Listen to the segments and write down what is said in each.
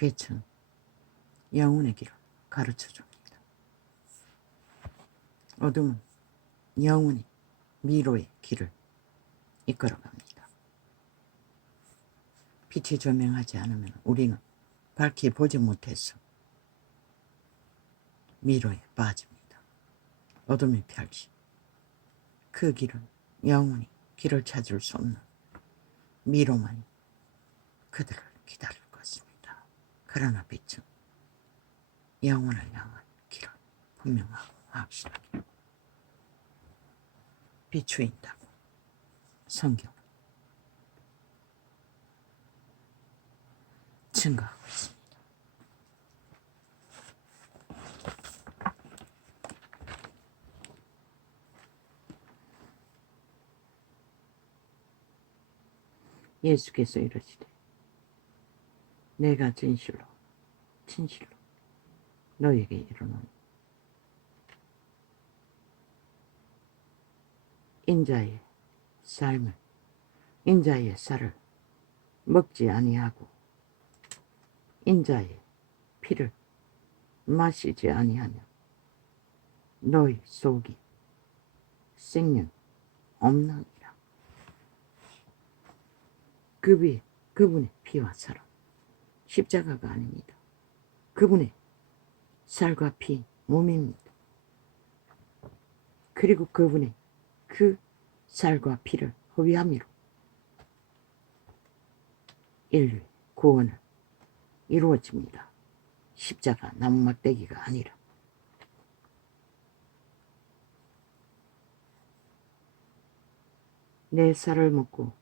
빛은 영혼의 길을 가르쳐 줍니다. 어둠은 영혼이 미로의 길을 이끌어갑니다. 빛이 조명하지 않으면 우리는 밝히 보지 못해서 미로에 빠집니다. 어둠의 펼치 그 길은 영원히 길을 찾을 수 없는 미로만이 그들을 기다릴 것입니다. 그러나 빛은 영혼을 향한 길을 분명하고 확실하게 비추인다고 성경은 증거하고 있습니다. 예수께서 이르시되 내가 진실로 너에게 이르노니 인자의 쌀을 먹지 아니하고 인자의 피를 마시지 아니하면 너희 속이 생명 없느니라. 그분의 피와 살은 십자가가 아닙니다. 그분의 살과 피 몸입니다. 그리고 그분의 그 살과 피를 허위함으로 인류의 구원을 이루어집니다. 십자가 나무막대기가 아니라. 내 살을 먹고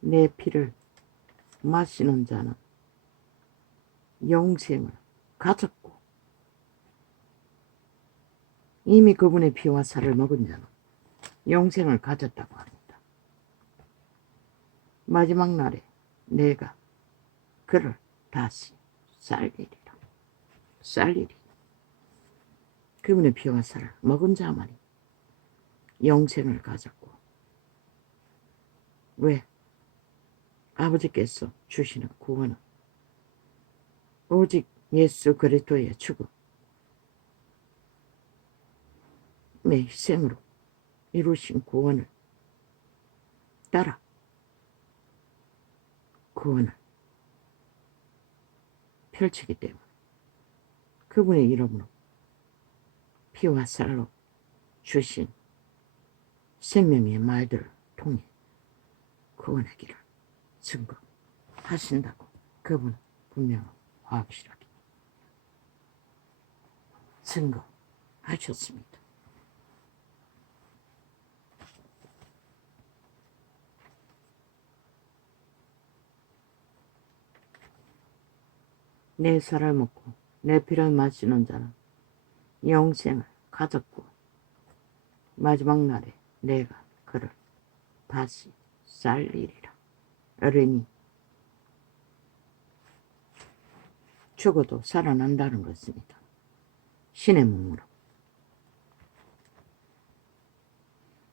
내 피를 마시는 자는 영생을 가졌고 이미 그분의 피와 살을 먹은 자는 영생을 가졌다고 합니다. 마지막 날에 내가 그를 다시 살리리. 그분의 피와 살을 먹은 자만이 영생을 가졌고, 왜? 아버지께서 주시는 구원은 오직 예수 그리스도의 죽음의 희생으로 이루신 구원을 따라 구원을 펼치기 때문에 그분의 이름으로 피와 살로 주신 생명의 말들을 통해 구원의 길을 증거하신다고 그분은 분명하고 확실하게 증거하셨습니다. 내 살을 먹고 내 피를 마시는 자는 영생을 가졌고 마지막 날에 내가 그를 다시 살리리라. 어른이 죽어도 살아난다는 것입니다. 신의 몸으로.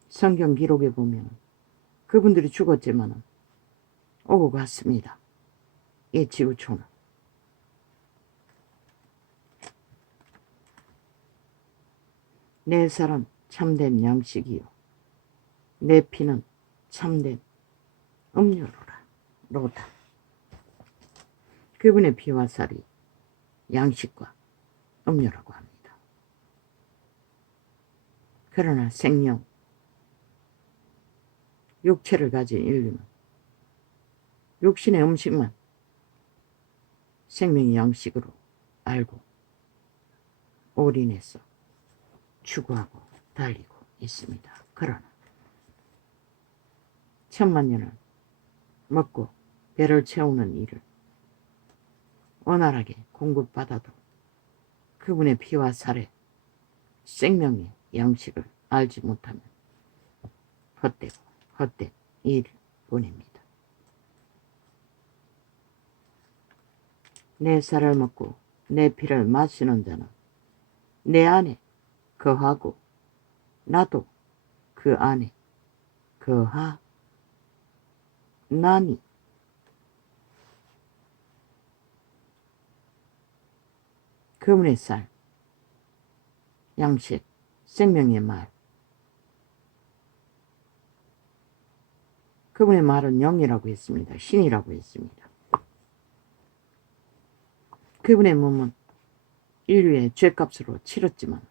성경 기록에 보면 그분들이 죽었지만 오고 갔습니다. 이 지구촌은. 내 살은 참된 양식이요 내 피는 참된 음료로다. 그분의 피와 살이 양식과 음료라고 합니다. 그러나 생명, 육체를 가진 인류는 육신의 음식만 생명의 양식으로 알고 올인해서 추구하고 달리고 있습니다. 그러나 천만년을 먹고 배를 채우는 일을 원활하게 공급받아도 그분의 피와 살의 생명의 양식을 알지 못하면 헛된 일뿐입니다. 내 살을 먹고 내 피를 마시는 자는 내 안에 거하고 나도 그 안에 거하나니 그분의 쌀, 양식, 생명의 말. 그분의 말은 영이라고 했습니다. 신이라고 했습니다. 그분의 몸은 인류의 죄값으로 치렀지만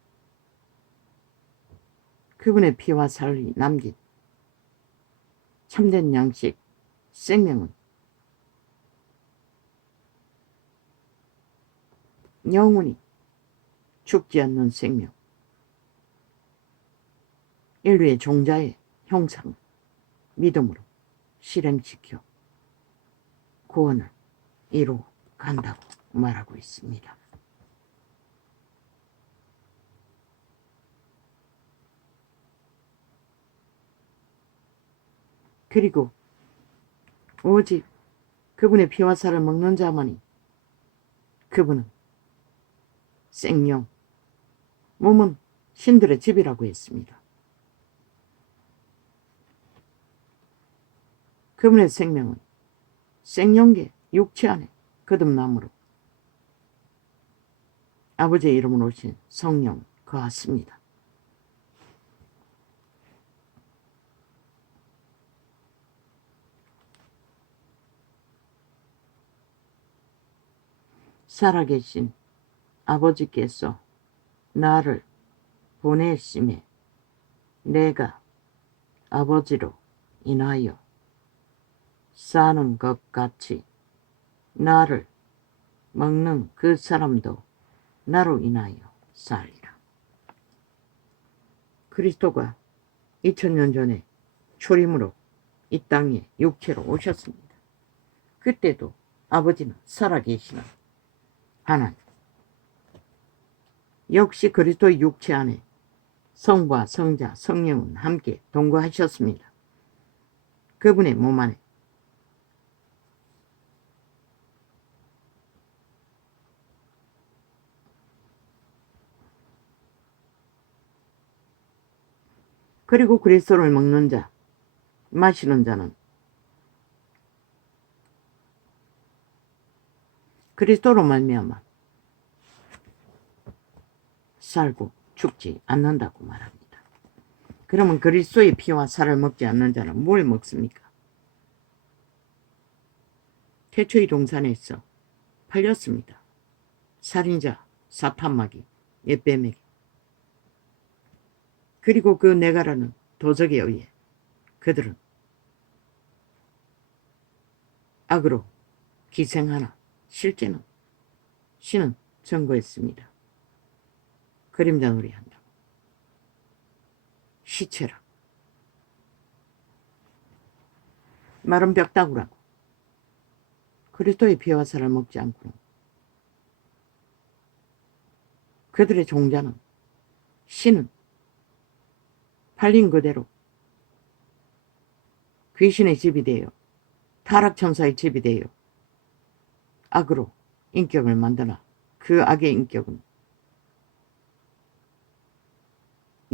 그분의 피와 살이 남긴 참된 양식, 생명은 영원히 죽지 않는 생명, 인류의 종자의 형상, 믿음으로 실행시켜 구원을 이루어 간다고 말하고 있습니다. 그리고 오직 그분의 피와 살을 먹는 자만이 그분은 생명, 몸은 신들의 집이라고 했습니다. 그분의 생명은 생명계 육체 안에 거듭남으로 아버지의 이름으로 오신 성령 거하십니다. 살아계신 아버지께서 나를 보내심에 내가 아버지로 인하여 사는 것 같이 나를 먹는 그 사람도 나로 인하여 살리라. 그리스도가 2000년 전에 초림으로 이 땅에 육체로 오셨습니다. 그때도 아버지는 살아계시는 하나님, 역시 그리스도의 육체 안에 성부와 성자, 성령은 함께 동거하셨습니다. 그분의 몸 안에 그리고 그리스도를 먹는 자, 마시는 자는 그리스도로 말미암아 살고 죽지 않는다고 말합니다. 그러면 그리스도의 피와 살을 먹지 않는 자는 뭘 먹습니까? 태초의 동산에서 팔렸습니다. 살인자, 사탄마귀, 옛뱀에게. 그리고 그 네가라는 도적에 의해 그들은 악으로 기생하나 실제는 신은 증거했습니다. 그림자 놀이한다고. 시체라. 마른 벽다구라고. 그리스도의 피와 살을 먹지 않고는 그들의 종자는 신은 팔린 그대로 귀신의 집이 되어 타락천사의 집이 되어 악으로 인격을 만드나 그 악의 인격은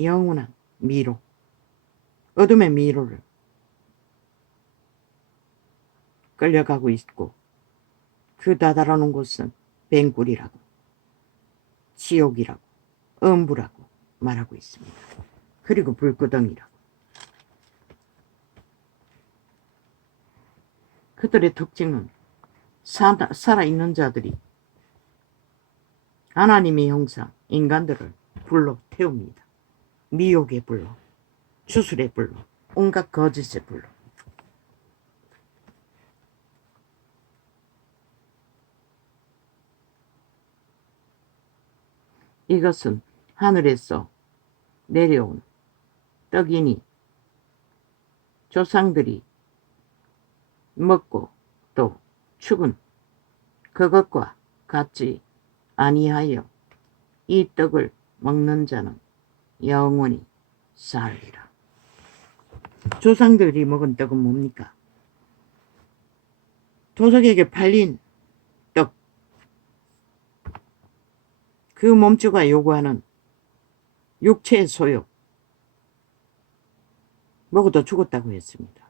영원한 미로, 어둠의 미로를 끌려가고 있고 그 다다라는 곳은 뱅굴이라고, 지옥이라고, 음부라고 말하고 있습니다. 그리고 불구덩이라고. 그들의 특징은 살아있는 자들이 하나님의 형상, 인간들을 불로 태웁니다. 미혹의 불로, 주술의 불로, 온갖 거짓의 불로. 이것은 하늘에서 내려온 떡이니 조상들이 먹고 또 죽은 그것과 같지 아니하여 이 떡을 먹는 자는 영원히 살리라. 조상들이 먹은 떡은 뭡니까? 도적에게 팔린 떡. 그 몸주가 요구하는 육체의 소욕. 먹어도 죽었다고 했습니다.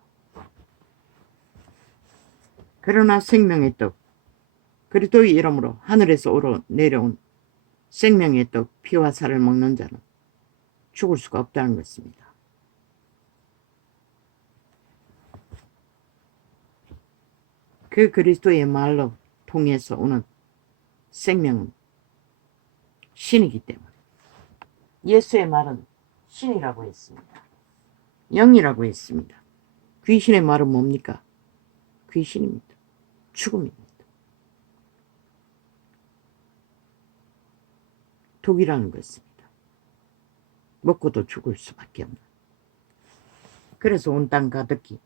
그러나 생명의 떡, 그리스도의 이름으로 하늘에서 내려온 생명의 떡 피와 살을 먹는 자는 죽을 수가 없다는 것입니다. 그 그리스도의 말로 통해서 오는 생명은 신이기 때문에 예수의 말은 신이라고 했습니다. 영이라고 했습니다. 귀신의 말은 뭡니까? 귀신입니다. 죽음입니다. 독이라는 것입니다. 먹고도 죽을 수밖에 없는. 그래서 온 땅 가득히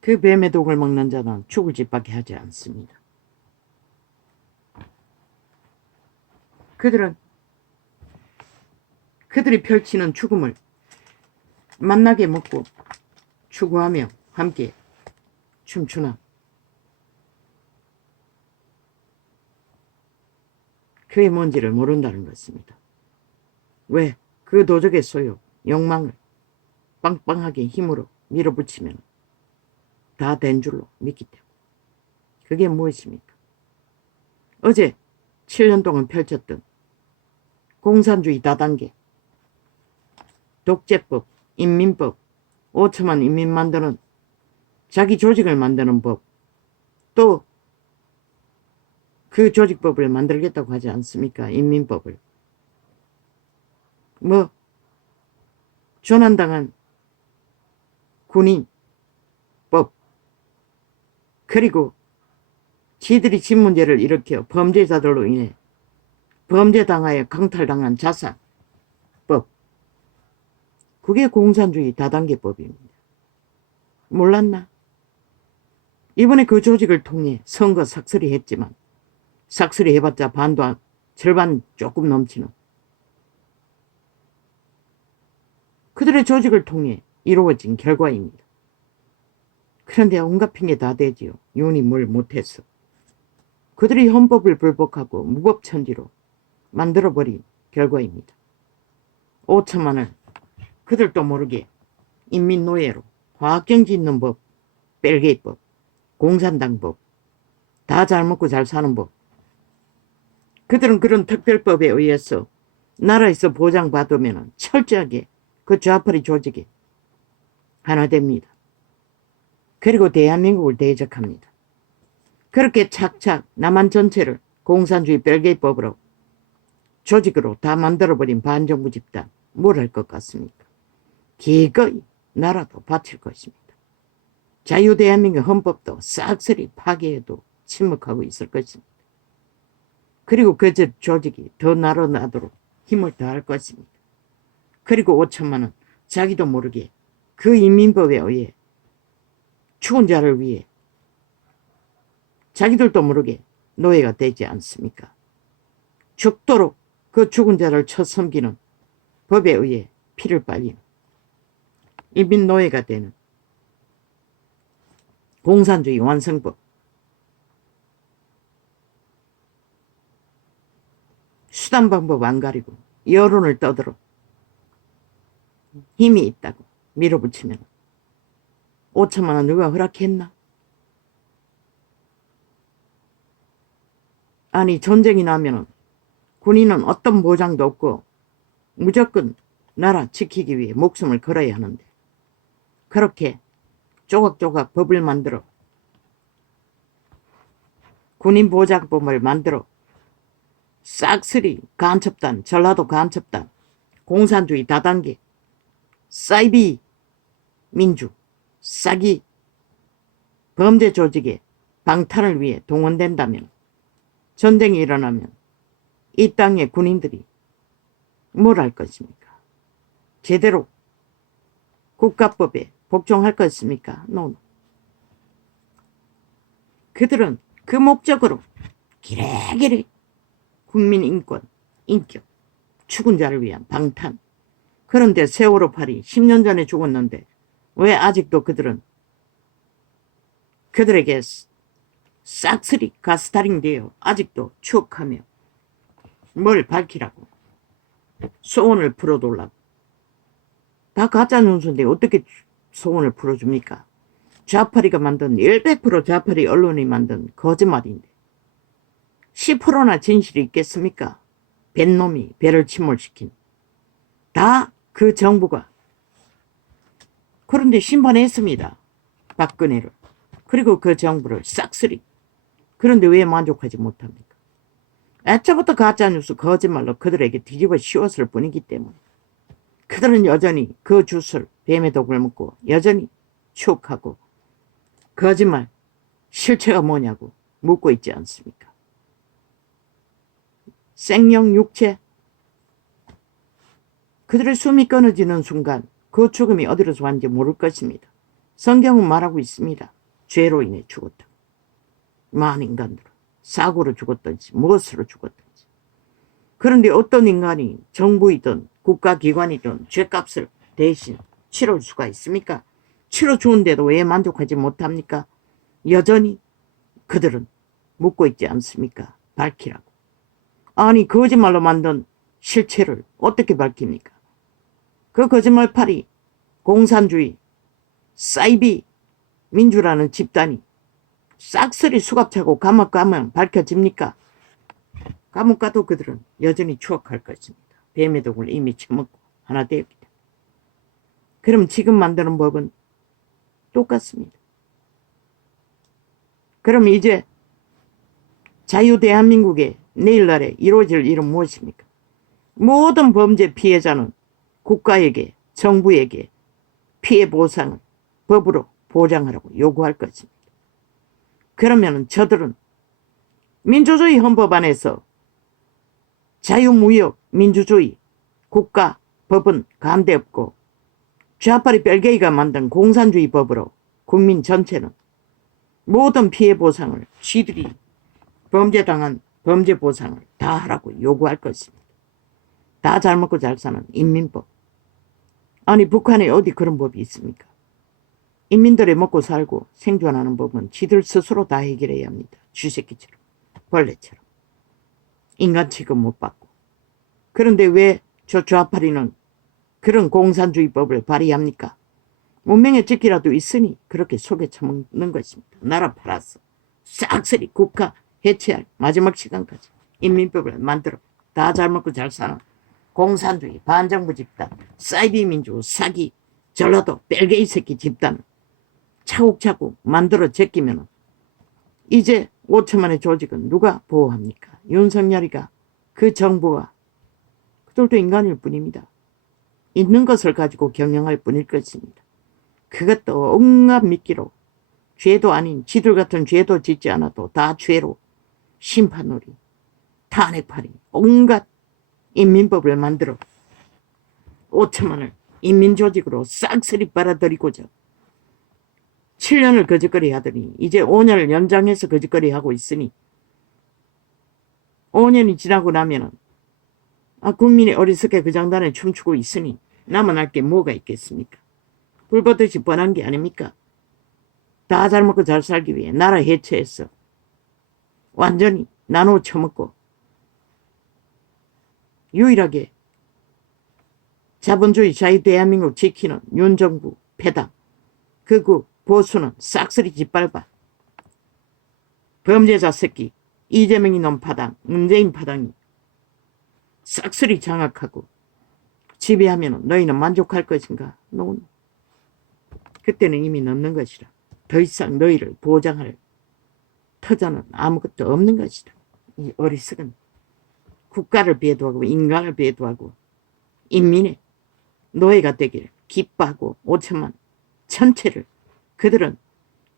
그 뱀의 독을 먹는 자는 죽을 짓밖에 하지 않습니다. 그들이 펼치는 죽음을 만나게 먹고 추구하며 함께 춤추나 그게 뭔지를 모른다는 것입니다. 왜? 그 도적의 소욕, 욕망을 빵빵하게 힘으로 밀어붙이면 다 된 줄로 믿기 때문에. 그게 무엇입니까? 어제 7년 동안 펼쳤던 공산주의 다단계, 독재법, 인민법, 5천만 인민 만드는 자기 조직을 만드는 법, 또 그 조직법을 만들겠다고 하지 않습니까? 인민법을. 조난당한 군인법, 그리고 지들이 집 문제를 일으켜 범죄자들로 인해 범죄당하여 강탈당한 자살법, 그게 공산주의 다단계법입니다. 몰랐나? 이번에 그 조직을 통해 선거 삭슬이 했지만 삭슬이 해봤자 절반 조금 넘치는 그들의 조직을 통해 이루어진 결과입니다. 그런데 온갖 핑계 다 대지요. 윤이 뭘 못했어. 그들이 헌법을 불복하고 무법천지로 만들어버린 결과입니다. 5천만을 그들도 모르게 인민노예로 화학정지 있는 법, 벨게이법, 공산당법, 다 잘 먹고 잘 사는 법. 그들은 그런 특별법에 의해서 나라에서 보장받으면 철저하게 그 좌파리 조직이 하나 됩니다. 그리고 대한민국을 대적합니다. 그렇게 착착 남한 전체를 공산주의 벨게이법으로 조직으로 다 만들어버린 반정부 집단, 뭘 할 것 같습니까? 기꺼이 나라도 바칠 것입니다. 자유대한민국 헌법도 싹쓸이 파괴해도 침묵하고 있을 것입니다. 그리고 그 조직이 더 날아나도록 힘을 다할 것입니다. 그리고 5천만 원 자기도 모르게 그 인민법에 의해 죽은 자를 위해 자기들도 모르게 노예가 되지 않습니까? 죽도록 그 죽은 자를 쳐 섬기는 법에 의해 피를 빨리는 인민노예가 되는 공산주의 완성법, 수단 방법 안 가리고 여론을 떠들어 힘이 있다고 밀어붙이면 5천만 원 누가 허락했나? 아니 전쟁이 나면 군인은 어떤 보장도 없고 무조건 나라 지키기 위해 목숨을 걸어야 하는데 그렇게 조각조각 법을 만들어 군인 보장법을 만들어 싹쓸이 간첩단, 전라도 간첩단, 공산주의 다단계, 사이비 민주, 싸기 범죄 조직의 방탄을 위해 동원된다면 전쟁이 일어나면 이 땅의 군인들이 뭘 할 것입니까? 제대로 국가법에 복종할 것입니까? No. 그들은 그 목적으로 기레기레 국민 인권, 인격, 죽은 자를 위한 방탄. 그런데 세월호 8이 10년 전에 죽었는데 왜 아직도 그들에게 싹쓸이 가스타링 되어 아직도 추억하며 뭘 밝히라고 소원을 풀어달라고. 다 가짜 뉴스인데 어떻게 소원을 풀어줍니까? 좌파리가 만든 100% 좌파리 언론이 만든 거짓말인데 10%나 진실이 있겠습니까? 뱃놈이 배를 침몰시킨. 다 그 정부가. 그런데 심판했습니다. 박근혜를. 그리고 그 정부를 싹쓸이. 그런데 왜 만족하지 못합니까? 애초부터 가짜뉴스 거짓말로 그들에게 뒤집어 씌웠을 뿐이기 때문에 그들은 여전히 그 주술 뱀의 독을 먹고 여전히 추억하고 거짓말 실체가 뭐냐고 묻고 있지 않습니까? 생명 육체 그들의 숨이 끊어지는 순간 그 죽음이 어디로서 왔는지 모를 것입니다. 성경은 말하고 있습니다. 죄로 인해 죽었다. 많은 인간들은 사고로 죽었든지 무엇으로 죽었든지. 그런데 어떤 인간이 정부이든 국가기관이든 죄값을 대신 치를 수가 있습니까? 치러주는데도 왜 만족하지 못합니까? 여전히 그들은 묻고 있지 않습니까? 밝히라고. 아니 거짓말로 만든 실체를 어떻게 밝힙니까? 그 거짓말팔이 공산주의 사이비 민주라는 집단이 싹쓸이 수갑차고 감옥 가면 밝혀집니까? 감옥 가도 그들은 여전히 추억할 것입니다. 뱀의 독을 이미 처먹고 하나 되었기 때문에. 그럼 지금 만드는 법은 똑같습니다. 그럼 이제 자유대한민국의 내일날에 이루어질 일은 무엇입니까? 모든 범죄 피해자는 국가에게 정부에게 피해 보상을 법으로 보장하라고 요구할 것입니다. 그러면 저들은 민주주의 헌법 안에서 자유무역 민주주의 국가 법은 간대 없고 좌파리 벨게이가 만든 공산주의 법으로 국민 전체는 모든 피해 보상을 쥐들이 범죄당한 범죄 보상을 다 하라고 요구할 것입니다. 다 잘 먹고 잘 사는 인민법. 아니 북한에 어디 그런 법이 있습니까? 인민들이 먹고 살고 생존하는 법은 지들 스스로 다 해결해야 합니다. 쥐새끼처럼 벌레처럼 인간 취급 못 받고. 그런데 왜 저 좌파리는 그런 공산주의법을 발의합니까? 문명의 지키라도 있으니 그렇게 속에 처먹는 것입니다. 나라 팔아서 싹쓸이 국가 해체할 마지막 시간까지 인민법을 만들어 다 잘 먹고 잘 사는 공산주의 반정부 집단 사이비 민주 사기 전라도 벨게이 새끼 집단을 차곡차곡 만들어 제끼면 이제 5천만의 조직은 누가 보호합니까? 윤석열이가 그 정부가 그들도 인간일 뿐입니다. 있는 것을 가지고 경영할 뿐일 것입니다. 그것도 온갖 미끼로 죄도 아닌 지들 같은 죄도 짓지 않아도 다 죄로 심판놀이 탄핵팔이 온갖 인민법을 만들어 5천만을 인민조직으로 싹쓸이 빨아들이고자 7년을 거짓거리 하더니 이제 5년을 연장해서 거짓거리 하고 있으니 5년이 지나고 나면은 국민이 어리석게 그 장단에 춤추고 있으니 남아날 게 뭐가 있겠습니까? 불보듯이 뻔한 게 아닙니까? 다 잘 먹고 잘 살기 위해 나라 해체해서 완전히 나눠 처먹고 유일하게 자본주의 자유대한민국 지키는 윤정부 패당 극우 보수는 싹쓸이 짓밟아 범죄자 새끼 이재명이 놈 파당 문재인 파당이 싹쓸이 장악하고 지배하면 너희는 만족할 것인가? 노. 그때는 이미 늦는 것이라. 더 이상 너희를 보장할 터전은 아무것도 없는 것이다. 이 어리석은 국가를 배도하고 인간을 배도하고 인민의 노예가 되기를 기뻐하고 5천만 전체를 그들은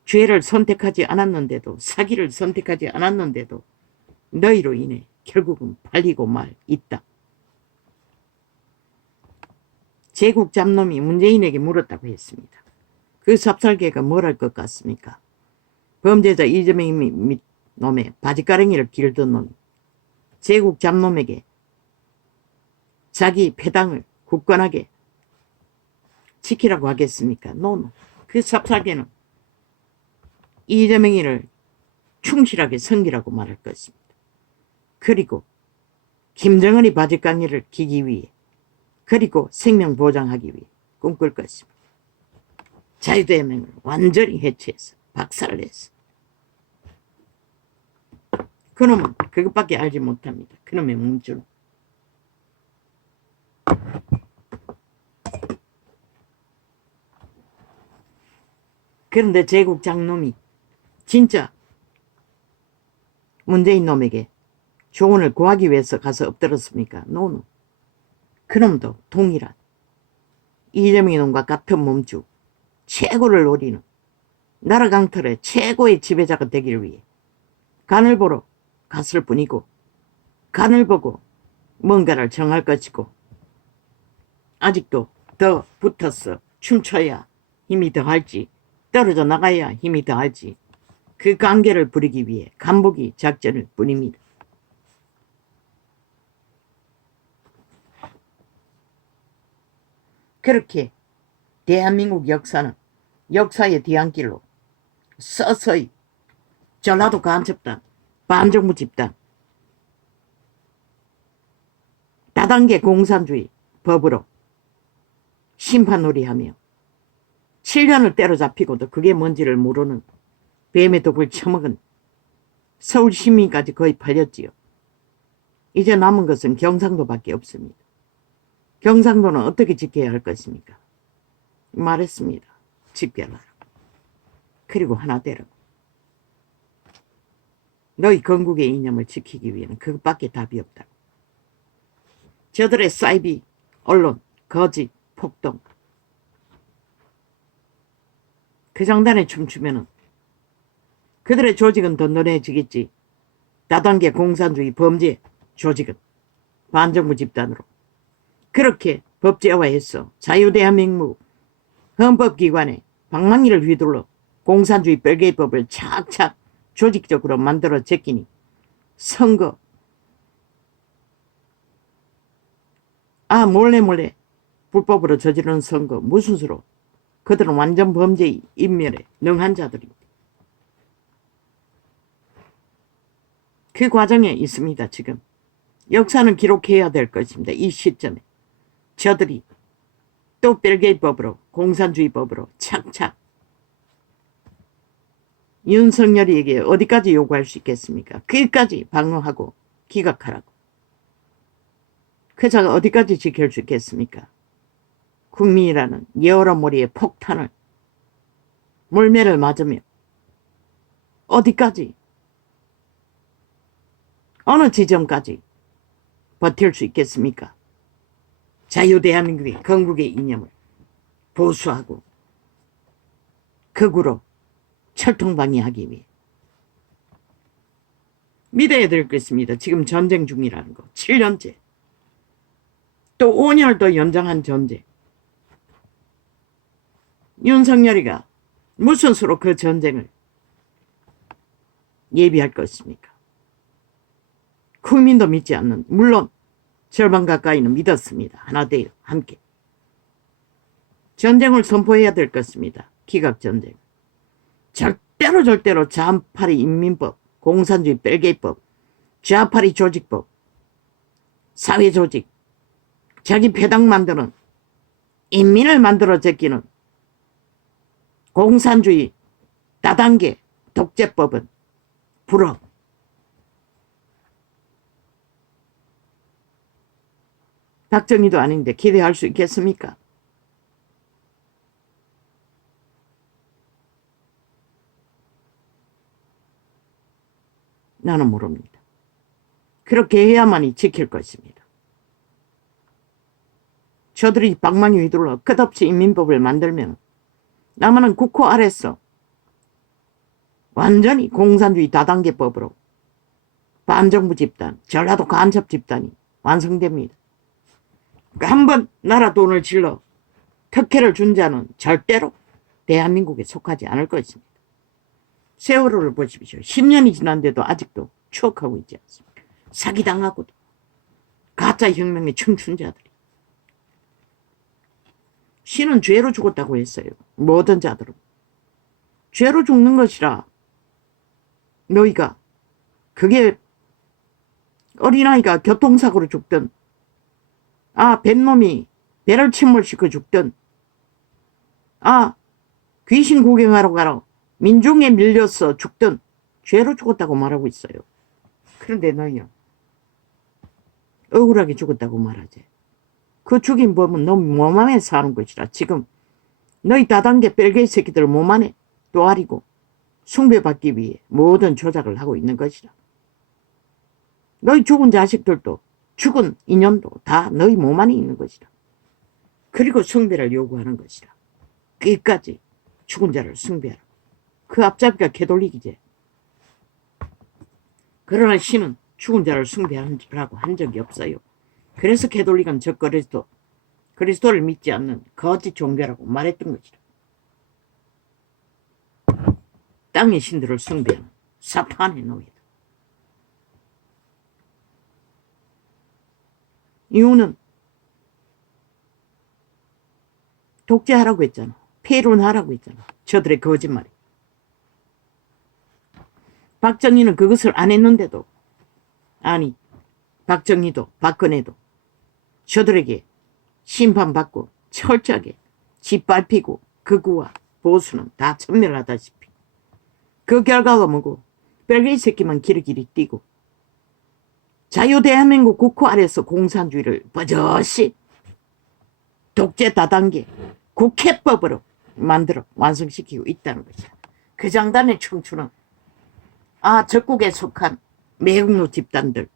죄를 선택하지 않았는데도 사기를 선택하지 않았는데도 너희로 인해 결국은 팔리고 말 있다. 제국 잡놈이 문재인에게 물었다고 했습니다. 그 삽살개가 뭘 할 것 같습니까? 범죄자 이재명 놈의 바지가랭이를 길든 놈이 제국 잡놈에게 자기 패당을 굳건하게 지키라고 하겠습니까? 노노. 그 삽살개는 이재명이를 충실하게 섬기라고 말할 것입니다. 그리고 김정은이 바지강의를 기기 위해 그리고 생명 보장하기 위해 꿈꿀 것입니다. 자유대한민국을 완전히 해체해서 박살을 해서 그놈은 그것밖에 알지 못합니다. 그놈의 문줄. 그런데 제국 장놈이 진짜 문재인 놈에게 조언을 구하기 위해서 가서 엎드렸습니까? 노노. 그놈도 동일한 이재명이 놈과 같은 몸주, 최고를 노리는 나라 강털의 최고의 지배자가 되기를 위해 간을 보러 갔을 뿐이고, 간을 보고 뭔가를 정할 것이고, 아직도 더 붙어서 춤춰야 힘이 더할지, 떨어져 나가야 힘이 더할지, 그 관계를 부리기 위해 간보기 작전일 뿐입니다. 그렇게 대한민국 역사는 역사의 뒤안길로 서서히 전라도 간첩단, 반정부 집단, 다단계 공산주의 법으로 심판놀이하며 7년을 때려잡히고도 그게 뭔지를 모르는 뱀의 독을 처먹은 서울 시민까지 거의 팔렸지요. 이제 남은 것은 경상도밖에 없습니다. 경상도는 어떻게 지켜야 할 것입니까? 말했습니다. 집결하라고. 그리고 하나 되라고. 너희 건국의 이념을 지키기 위해는 그것밖에 답이 없다고. 저들의 사이비, 언론, 거짓, 폭동. 그 장단에 춤추면은 그들의 조직은 던던해지겠지. 다단계 공산주의 범죄 조직은 반정부 집단으로 그렇게 법제화해서 자유대한민국 헌법기관에 방망이를 휘둘러 공산주의 별개법을 착착 조직적으로 만들어 제끼니 선거 몰래 불법으로 저지르는 선거 무슨 수로 그들은 완전 범죄의 인멸에 능한 자들입니다. 그 과정에 있습니다. 지금 역사는 기록해야 될 것입니다. 이 시점에 저들이 또 별개법으로 공산주의법으로 착착 윤석열이에게 어디까지 요구할 수 있겠습니까? 거기까지 방어하고 기각하라고. 그 자가 어디까지 지킬 수 있겠습니까? 국민이라는 여러모리의 폭탄을 물매를 맞으며 어디까지 어느 지점까지 버틸 수 있겠습니까? 자유대한민국의 건국의 이념을 보수하고 극으로 철통방해하기 위해 믿어야 될 것입니다. 지금 전쟁 중이라는 거 7년째 또 5년을 더 연장한 전쟁. 윤석열이가 무슨 수로 그 전쟁을 예비할 것입니까? 국민도 믿지 않는, 물론 절반 가까이는 믿었습니다. 하나 되어 함께 전쟁을 선포해야 될 것입니다. 기각전쟁. 절대로 좌파리 인민법, 공산주의 별개법, 좌파리 조직법, 사회조직, 자기 배당 만드는, 인민을 만들어 제끼는 공산주의 다단계 독재법은 불어. 박정희도 아닌데 기대할 수 있겠습니까? 나는 모릅니다. 그렇게 해야만이 지킬 것입니다. 저들이 방망이 휘둘러 끝없이 인민법을 만들면 남한은 국호 아래서 완전히 공산주의 다단계법으로 반정부 집단, 전라도 간첩 집단이 완성됩니다. 한번 나라 돈을 질러 특혜를 준 자는 절대로 대한민국에 속하지 않을 것입니다. 세월호를 보십시오. 10년이 지났는데도 아직도 추억하고 있지 않습니까? 사기당하고도 가짜 혁명에 춤춘 자들이. 신은 죄로 죽었다고 했어요. 모든 자들은. 죄로 죽는 것이라 너희가 그게 어린아이가 교통사고로 죽든 뱃놈이 배를 침몰시켜 죽든 귀신 구경하러 가러 민중에 밀려서 죽든 죄로 죽었다고 말하고 있어요. 그런데 너희는 억울하게 죽었다고 말하지. 그 죽인 법은 너 몸 안에 사는 것이라. 지금 너희 다단계 뺄개이 새끼들 몸 안에 또아리고 숭배받기 위해 모든 조작을 하고 있는 것이라. 너희 죽은 자식들도 죽은 인연도 다 너희 몸 안에 있는 것이라. 그리고 숭배를 요구하는 것이라. 끝까지 죽은 자를 숭배하라. 그 앞잡이가 개돌리기지. 그러나 신은 죽은 자를 숭배하라고 한 적이 없어요. 그래서 개돌리건 저 그리스도를 믿지 않는 거짓 종교라고 말했던 것이라. 땅의 신들을 숭배하는 사탄의 노예다. 이유는 독재하라고 했잖아. 폐륜하라고 했잖아. 저들의 거짓말이. 박정희는 그것을 안 했는데도, 아니 박정희도 박근혜도 저들에게 심판받고 철저하게 짓밟히고 극우와 보수는 다 천멸하다시피 그 결과가 뭐고 뺄개이 새끼만 길이길이 뛰고 자유대한민국 국호 아래서 공산주의를 버젓이 독재 다단계 국회법으로 만들어 완성시키고 있다는 것이야. 그 장단의 춤추는 적국에 속한 매국노 집단들,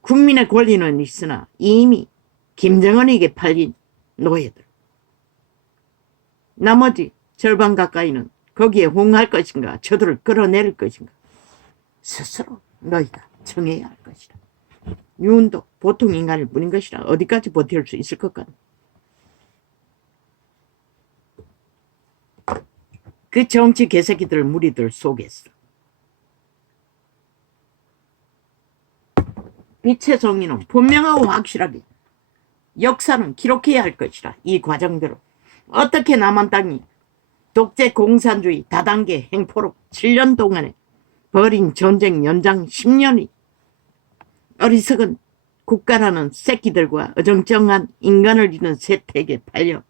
국민의 권리는 있으나 이미 김정은에게 팔린 노예들. 나머지 절반 가까이는 거기에 호응할 것인가 저들을 끌어내릴 것인가 스스로 너희가 정해야 할 것이다. 유은도 보통 인간일 뿐인 것이라 어디까지 버틸 수 있을 것 같나. 그 정치 개새끼들 무리들 속에서 빛의 정의는 분명하고 확실하게 역사는 기록해야 할 것이라. 이 과정대로 어떻게 남한 땅이 독재 공산주의 다단계 행포로 7년 동안에 벌인 전쟁 연장 10년이 어리석은 국가라는 새끼들과 어정쩡한 인간을 잃은 세택에 팔려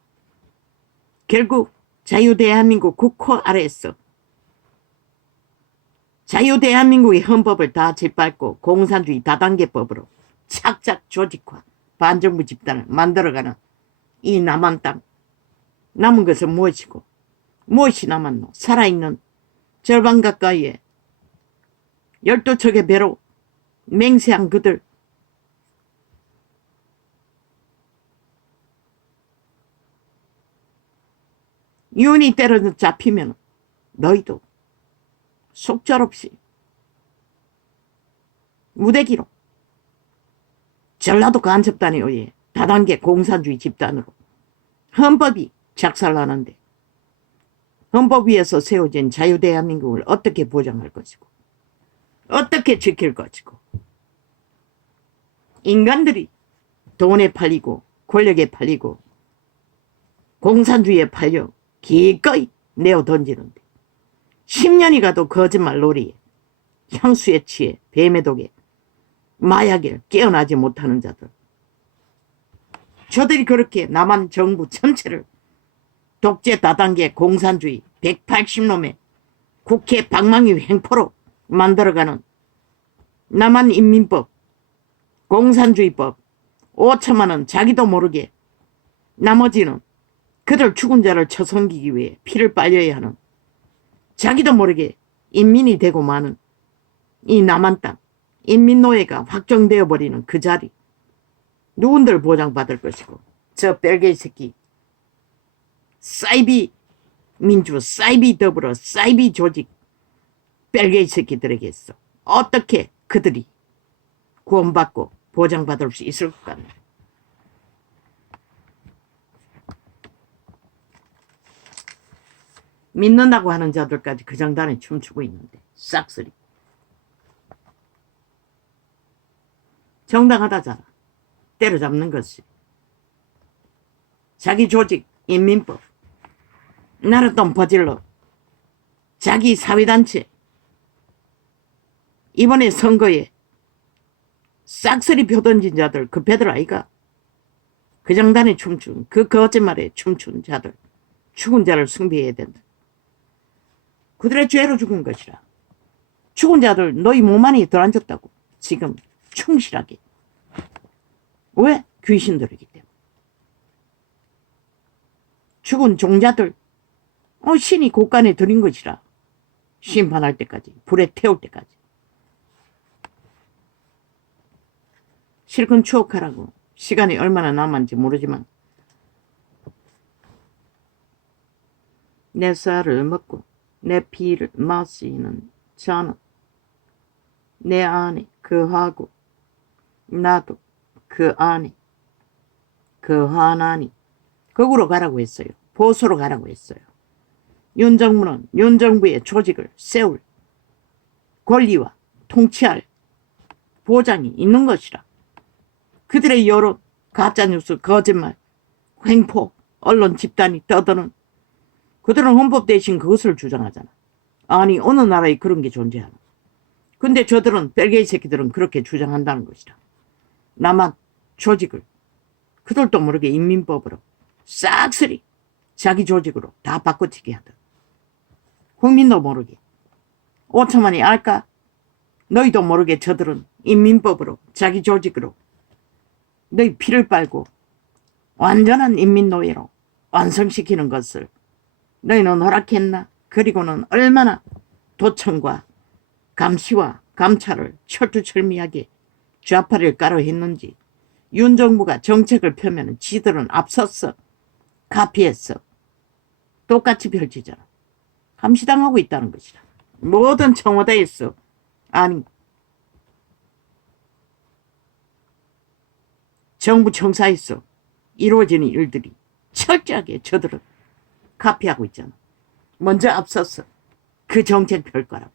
결국 자유대한민국 국호 아래에서 자유대한민국의 헌법을 다 짓밟고 공산주의 다단계법으로 착착 조직화 반정부 집단을 만들어가는 이 남한 땅. 남은 것은 무엇이고 무엇이 남았노? 살아있는 절반 가까이에 12척의 배로 맹세한 그들. 윤이 때려 잡히면 너희도 속절없이 무대기로 전라도 간첩단에 의해 다단계 공산주의 집단으로 헌법이 작살나는데 헌법 위에서 세워진 자유대한민국을 어떻게 보장할 것이고 어떻게 지킬 것이고 인간들이 돈에 팔리고 권력에 팔리고 공산주의에 팔려 기꺼이 내어 던지는데 10년이 가도 거짓말 놀이에 향수에 취해 뱀의 독에 마약에 깨어나지 못하는 자들. 저들이 그렇게 남한 정부 전체를 독재 다단계 공산주의 180놈의 국회 방망이 횡포로 만들어가는 남한 인민법, 공산주의법 5천만 원 자기도 모르게 나머지는 그들 죽은 자를 쳐섬기기 위해 피를 빨려야 하는 자기도 모르게 인민이 되고 마는 이 남한 땅 인민노예가 확정되어 버리는 그 자리 누군들 보장받을 것이고 저 뺄개이 새끼 사이비 민주 사이비 더불어 사이비 조직 뺄개이 새끼들에게서 어떻게 그들이 구원받고 보장받을 수 있을 것 같나. 믿는다고 하는 자들까지 그 장단에 춤추고 있는데 싹쓸이 정당하다잖아. 때려잡는 것이 자기 조직 인민법 나라 돈 버질러 자기 사회단체 이번에 선거에 싹쓸이 표 던진 자들 그 배들 아이가 그 장단에 춤춘 그 거짓말에 춤춘 자들 죽은 자를 숭배해야 된다. 그들의 죄로 죽은 것이라. 죽은 자들 너희 몸 안에 들어앉았다고. 지금 충실하게. 왜? 귀신들이기 때문에. 죽은 종자들 신이 곳간에 들인 것이라. 심판할 때까지, 불에 태울 때까지. 실컷 추억하라고. 시간이 얼마나 남았는지 모르지만 내 쌀을 먹고 내 피를 마시는 자는 내 안에 거하고 나도 그 안에 거하나니. 거꾸로 가라고 했어요. 보수로 가라고 했어요. 윤정부는 윤정부의 조직을 세울 권리와 통치할 보장이 있는 것이라. 그들의 여론, 가짜뉴스, 거짓말, 횡포, 언론 집단이 떠드는 그들은 헌법 대신 그것을 주장하잖아. 아니 어느 나라에 그런 게 존재하나. 근데 저들은 벨게이 새끼들은 그렇게 주장한다는 것이라. 남한 조직을 그들도 모르게 인민법으로 싹쓸이 자기 조직으로 다 바꿔치기 하다. 국민도 모르게. 5천만이 알까? 너희도 모르게 저들은 인민법으로 자기 조직으로 너희 피를 빨고 완전한 인민노예로 완성시키는 것을 너희는 허락했나? 그리고는 얼마나 도청과 감시와 감찰을 철두철미하게 좌파를 까려 했는지. 윤정부가 정책을 펴면 지들은 앞섰어. 카피했어. 똑같이 펼치잖아. 감시당하고 있다는 것이라. 모든 청와대에서 아니 정부 청사에서 이루어지는 일들이 철저하게 저들은 카피하고 있잖아. 먼저 앞섰어. 그 정책 펼 거라고.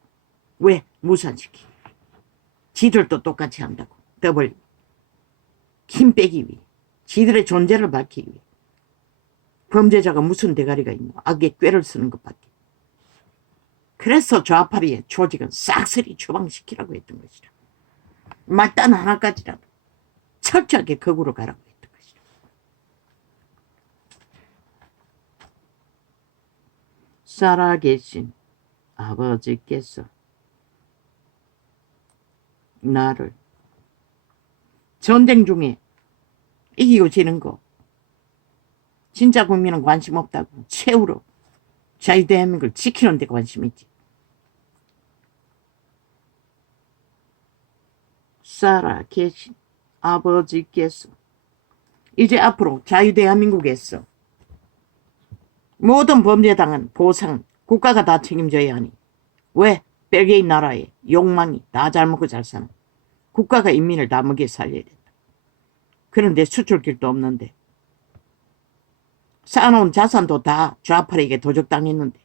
왜? 무산시키. 지들도 똑같이 한다고. 더블 힘 빼기 위해. 지들의 존재를 밝히기 위해. 범죄자가 무슨 대가리가 있노. 악의 꾀를 쓰는 것밖에. 그래서 좌파리의 조직은 싹쓸이 추방시키라고 했던 것이라. 말단 하나까지라도 철저하게 거꾸로 가라고 했던 것이라. 살아계신 아버지께서 나를 전쟁 중에 이기고 지는 거 진짜 국민은 관심 없다고. 최후로 자유대한민국을 지키는 데 관심 있지. 살아계신 아버지께서 이제 앞으로 자유대한민국에서 모든 범죄당한 보상은 국가가 다 책임져야 하니. 왜? 벨게이 나라의 욕망이 다 잘 먹고 잘 사는 국가가 인민을 다 먹여 살려야 된다. 그런데 수출길도 없는데 쌓아놓은 자산도 다 좌파에게 도적당했는데